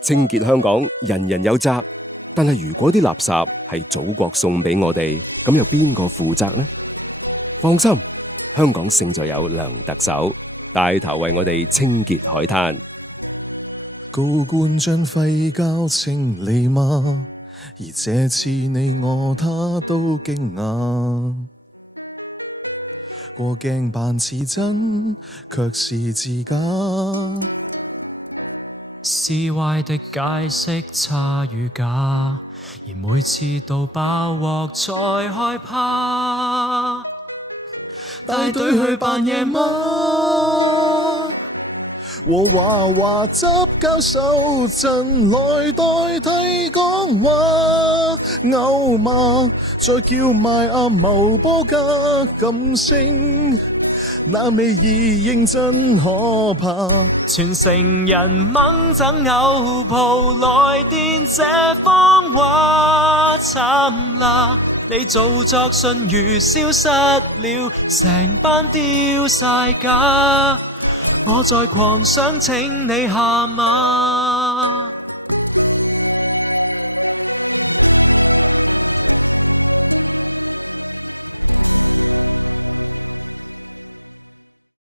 清潔香港，人人有責。但係如果啲垃圾係祖國送俾我哋，咁又邊個負責呢？放心，香港勝在有梁特首帶頭為我哋清潔海灘。高官將廢膠清理嗎？而這次你我他都驚訝，過鏡扮似真，卻是自假。是壞的解釋差與假，而每次到爆鑊才害怕。帶隊去扮夜嗎？和華華執教授陣來代替講話，牛罵再叫埋阿茂波加感聲，那味兒認真可怕。全城人猛憎牛蒲來電這謊話，慘啦！你做作信如消失了，成班丟晒架。我在狂想請你下馬。